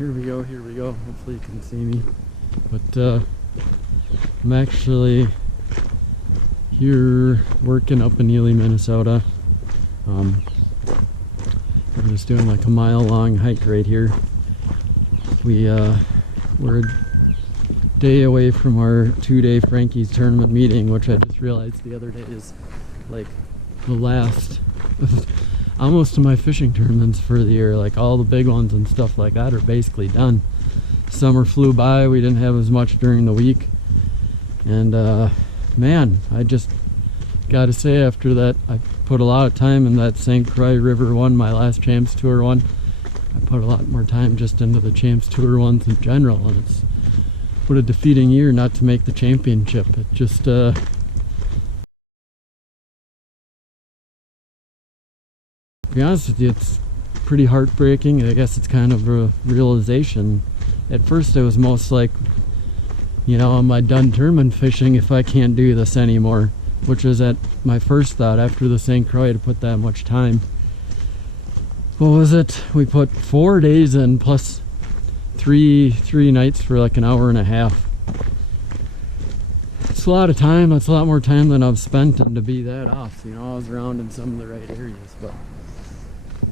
Here we go, here we go. Hopefully you can see me. But I'm actually here working up in Ely, Minnesota. We're just doing like a mile-long hike right here. We're a day away from our 2-day Frankie's tournament meeting, which I just realized the other day is like the last almost to my fishing tournaments for the year. Like all the big ones and stuff like that are basically done. Summer flew by, we didn't have as much during the week, and man, I just gotta say, after that, I put a lot of time in that St. Croix River one, my last Champs Tour one. I put a lot more time just into the Champs Tour ones in general, and it's what a defeating year not to make the championship. It just to be honest with you, it's pretty heartbreaking. I guess it's kind of a realization. At first it was most like, you know, am I done tournament fishing if I can't do this anymore? Which was at my first thought after the St. Croix to put that much time. What was it? We put 4 days in plus three nights for like an hour and a half. It's a lot of time. That's a lot more time than I've spent, and to be that off, you know, I was around in some of the right areas, but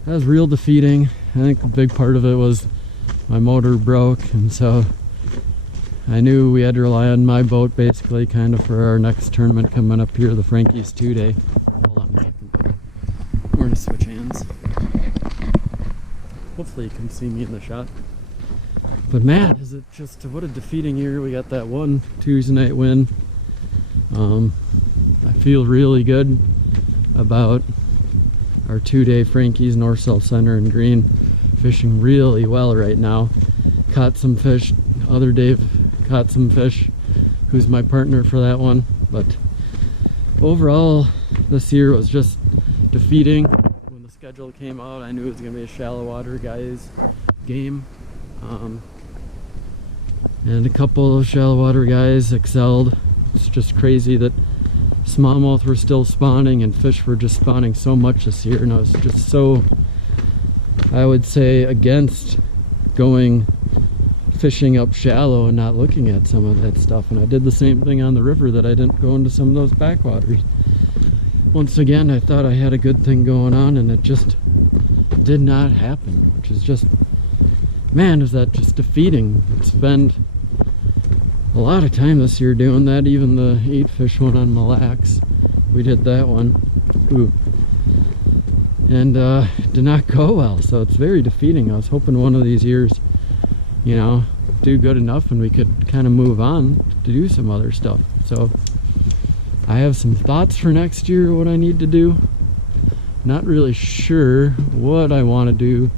that was real defeating. I think a big part of it was my motor broke, and so I knew we had to rely on my boat basically kind of for our next tournament coming up here, the Frankie's 2-day. Hold on a second. We're gonna switch hands. Hopefully you can see me in the shot. But man, is it just what a defeating year. We got that one Tuesday night win. I feel really good about our 2-day Frankie's North South Center and Green. Fishing really well right now. Caught some fish. Other Dave caught some fish, who's my partner for that one. But overall, this year was just defeating. When the schedule came out, I knew it was going to be a shallow water guys game. And a couple of shallow water guys excelled. It's just crazy that smallmouth were still spawning and fish were just spawning so much this year, and I was just so, I would say, against going fishing up shallow and not looking at some of that stuff. And I did the same thing on the river, that I didn't go into some of those backwaters. Once again, I thought I had a good thing going on, and it just did not happen, which is just, man, is that just defeating. Spend a lot of time this year doing that. Even the 8-fish one on Mille Lacs, we did that one. Ooh. And did not go well, so it's very defeating. I was hoping one of these years, you know, do good enough and we could kind of move on to do some other stuff. So I have some thoughts for next year, what I need to do. Not really sure what I want to do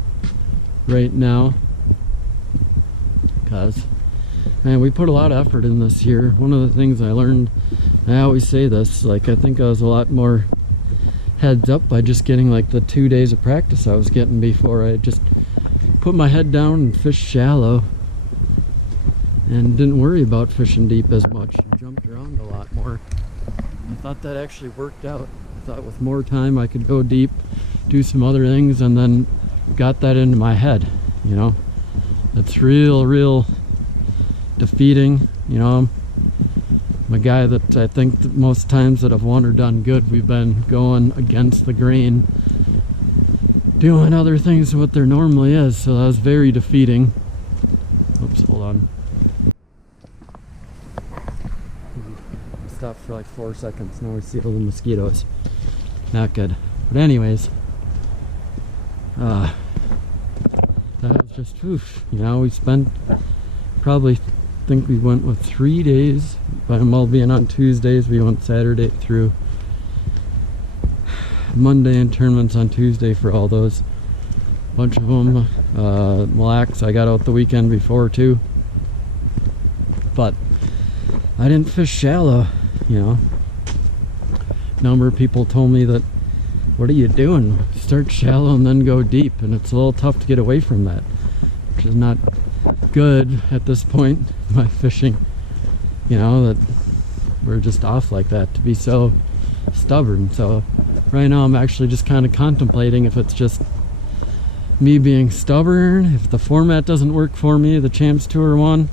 right now, because, man, we put a lot of effort in this year. One of the things I learned, I always say this, like, I think I was a lot more heads up by just getting like the 2 days of practice I was getting before. I just put my head down and fished shallow and didn't worry about fishing deep as much, and jumped around a lot more. I thought that actually worked out. I thought with more time I could go deep, do some other things, and then got that into my head, you know. It's real defeating, you know. I'm a guy that I think that most times that I've won or done good, we've been going against the grain, doing other things than what there normally is, so that was very defeating. Oops, hold on. Stopped for like 4 seconds, now we see all the mosquitoes. Not good. But anyways, that was just, oof, you know, we spent probably, think we went with 3 days, by them all being on Tuesdays. We went Saturday through Monday, and tournaments on Tuesday for all those. Bunch of them. Mille Lacs, I got out the weekend before too. But I didn't fish shallow, you know. Number of people told me that, what are you doing? Start shallow and then go deep, and it's a little tough to get away from that, which is not good at this point in my fishing, you know, that we're just off like that, to be so stubborn. So right now I'm actually just kind of contemplating if it's just me being stubborn. If the format doesn't work for me, the Champs Tour one,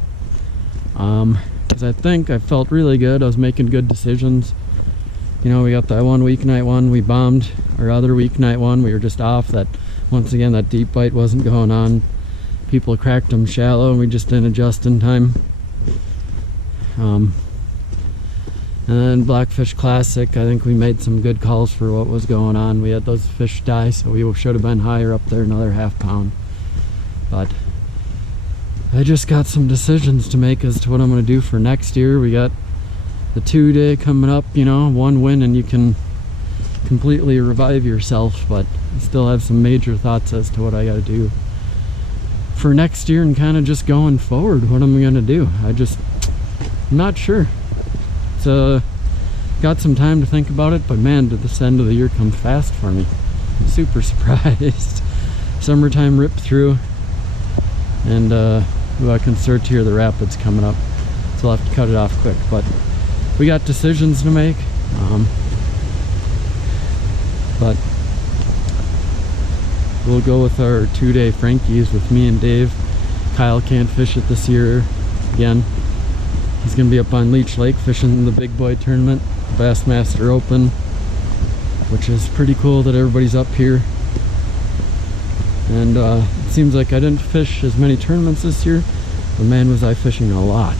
because I think I felt really good. I was making good decisions. You know, we got that one weeknight one we bombed. Our other weeknight one, we were just off. That once again, that deep bite wasn't going on. People cracked them shallow, and we just didn't adjust in time. And then Blackfish Classic, I think we made some good calls for what was going on. We had those fish die, so we should have been higher up there, another half pound. But I just got some decisions to make as to what I'm going to do for next year. We got the 2-day coming up, you know, one win and you can completely revive yourself, but I still have some major thoughts as to what I got to do for next year and kind of just going forward. What am I going to do? I'm not sure. So got some time to think about it, but man, did this end of the year come fast for me. I'm super surprised. Summertime ripped through, and I can start to hear the rapids coming up, so I'll have to cut it off quick. But we got decisions to make, but we'll go with our 2-day Frankies with me and Dave. Kyle can't fish it this year again. He's gonna be up on Leech Lake fishing the big boy tournament, Bassmaster Open, which is pretty cool that everybody's up here. And it seems like I didn't fish as many tournaments this year, but man, was I fishing a lot.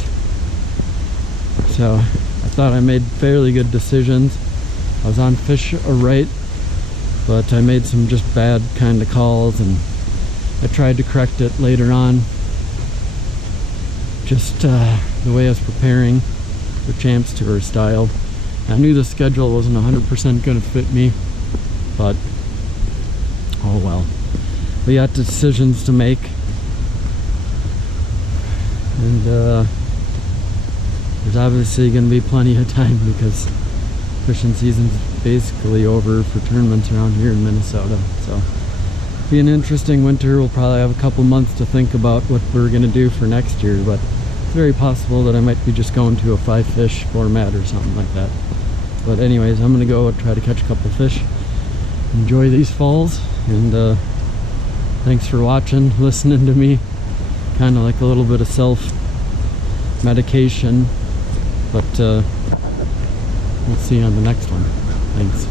So I thought I made fairly good decisions. I was on fish right, but I made some just bad kind of calls, and I tried to correct it later on. Just the way I was preparing for Champs Tour style. I knew the schedule wasn't 100% going to fit me, but oh well. We got decisions to make, and there's obviously going to be plenty of time because fishing season's basically over for tournaments around here in Minnesota. So be an interesting winter. We'll probably have a couple months to think about what we're going to do for next year, but it's very possible that I might be just going to a 5-fish format or something like that. But anyways, I'm going to go try to catch a couple fish, enjoy these falls, and thanks for watching, listening to me. Kind of like a little bit of self-medication, but we'll see you on the next one. Thanks.